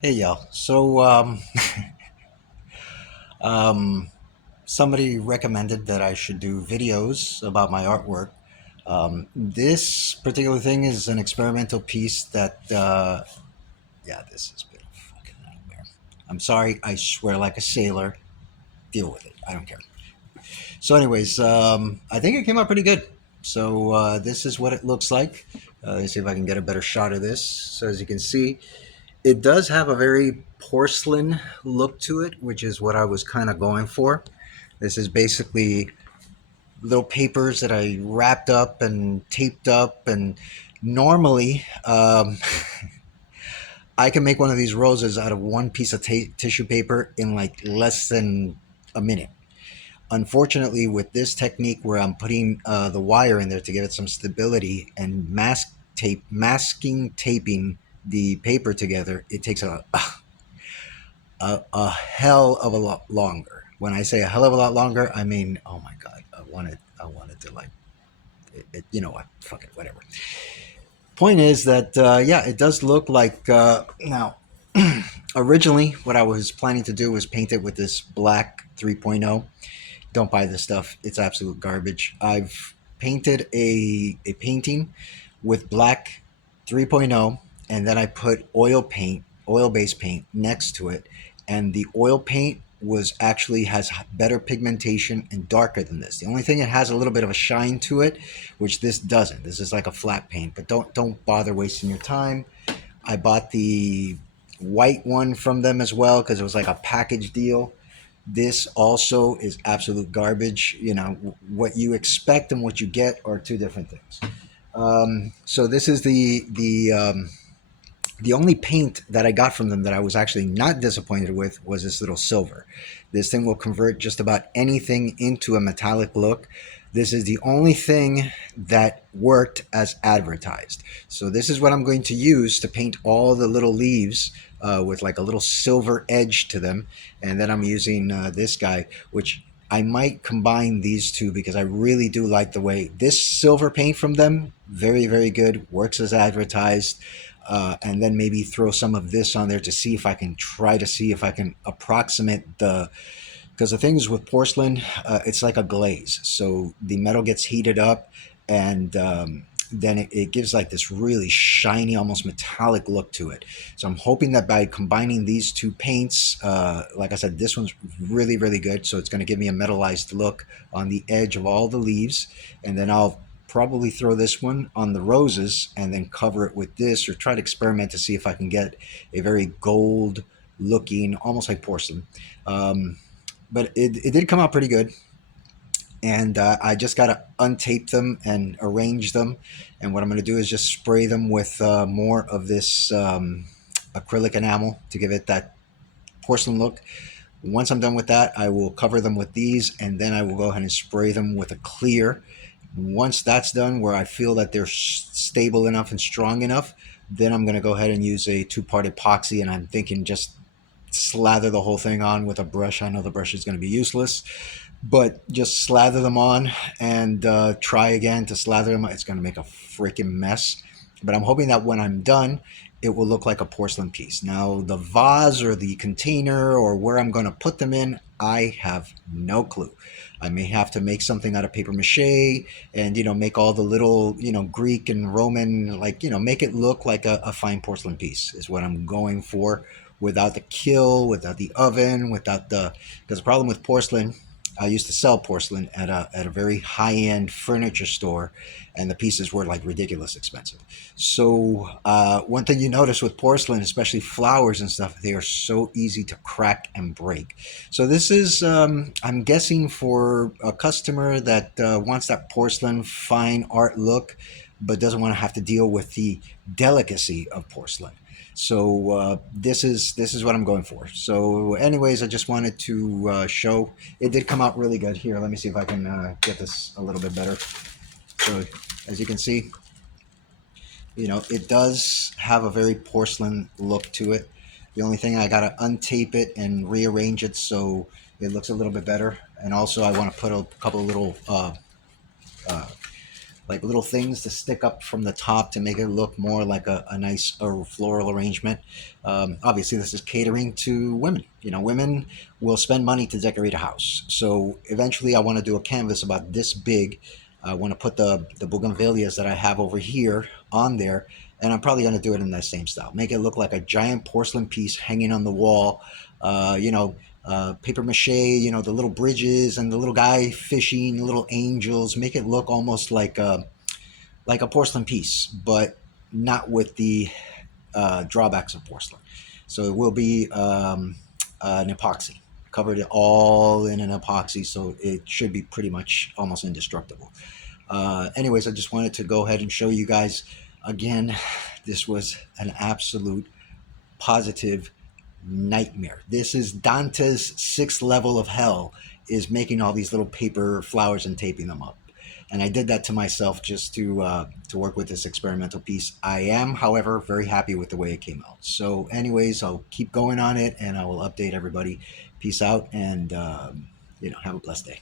Hey y'all. Um, somebody recommended that I should do videos about my artwork. This particular thing is an experimental piece yeah, this has been a fucking nightmare. I'm sorry, I swear like a sailor. Deal with it. I don't care. I think it came out pretty good. This is what it looks like. Let's see if I can get a better shot of this. So, as you can see, it does have a very porcelain look to it, which is what I was kind of going for. This is basically little papers that I wrapped up and taped up, and normally I can make one of these roses out of one piece of tissue paper in like less than a minute. Unfortunately, with this technique where I'm putting the wire in there to give it some stability and masking taping the paper together, it takes a hell of a lot longer. When I say a hell of a lot longer, I mean, oh my god, I wanted to like, you know what, fuck it, whatever. Point is that yeah, it does look like now. Originally, what I was planning to do was paint it with this black 3.0. Don't buy this stuff; it's absolute garbage. I've painted a painting with black 3.0, and then I put oil based paint next to it, and the oil paint was actually has better pigmentation and darker than this. The only thing, it has a little bit of a shine to it, which this doesn't. This is like a flat paint, but don't bother wasting your time. I bought the white one from them as well because it was like a package deal. This also is absolute garbage. You know, what you expect and what you get are two different things. So this is the only paint that I got from them that I was actually not disappointed with was this little silver. This thing will convert just about anything into a metallic look. This is the only thing that worked as advertised. So this is what I'm going to use to paint all the little leaves with like a little silver edge to them. And then I'm using this guy, which I might combine these two because I really do like the way this silver paint from them, very, very good, works as advertised. And then maybe throw some of this on there to see if I can try to see if I can approximate the, because the thing is with porcelain, it's like a glaze. So the metal gets heated up, and then it gives like this really shiny, almost metallic look to it. So I'm hoping that by combining these two paints, like I said, this one's really, really good. So it's going to give me a metallized look on the edge of all the leaves. And then I'll probably throw this one on the roses and then cover it with this, or try to experiment to see if I can get a very gold looking, almost like porcelain. Um, but it did come out pretty good, and I just got to untape them and arrange them. And what I'm going to do is just spray them with more of this acrylic enamel to give it that porcelain look. Once I'm done with that, I will cover them with these, and then I will go ahead and spray them with a clear. Once that's done, where I feel that they're stable enough and strong enough, then I'm going to go ahead and use a two-part epoxy, and I'm thinking just slather the whole thing on with a brush. I know the brush is going to be useless, but just slather them on and try again to slather them. It's going to make a freaking mess. But I'm hoping that when I'm done, it will look like a porcelain piece. Now, the vase or the container or where I'm going to put them in, I have no clue. I may have to make something out of paper mache and, make all the little, Greek and Roman, like, make it look like a fine porcelain piece is what I'm going for, without the kill, without the oven, without the, because the problem with porcelain, I used to sell porcelain at a very high end furniture store, and the pieces were like ridiculous expensive. So one thing you notice with porcelain, especially flowers and stuff, they are so easy to crack and break. So this is, I'm guessing, for a customer that wants that porcelain fine art look, but doesn't want to have to deal with the delicacy of porcelain. So this is what I'm going for. So, anyways, I just wanted to show it did come out really good. Here, let me see if I can get this a little bit better. So, as you can see, it does have a very porcelain look to it. The only thing, I gotta untape it and rearrange it so it looks a little bit better. And also, I want to put a couple of little uh, like little things to stick up from the top to make it look more like a nice floral arrangement. Obviously, this is catering to women. You know, women will spend money to decorate a house. So eventually, I want to do a canvas about this big. I want to put the bougainvilleas that I have over here on there, and I'm probably going to do it in that same style. Make it look like a giant porcelain piece hanging on the wall. Paper mache, the little bridges and the little guy fishing, the little angels. Make it look almost like a porcelain piece, but not with the drawbacks of porcelain. So it will be an epoxy, covered it all in an epoxy, so it should be pretty much almost indestructible. Anyways, I just wanted to go ahead and show you guys again. This was an absolute positive nightmare. This is Dante's sixth level of hell, is making all these little paper flowers and taping them up. And I did that to myself just to work with this experimental piece. I am, however, very happy with the way it came out. So anyways, I'll keep going on it and I will update everybody. Peace out, and have a blessed day.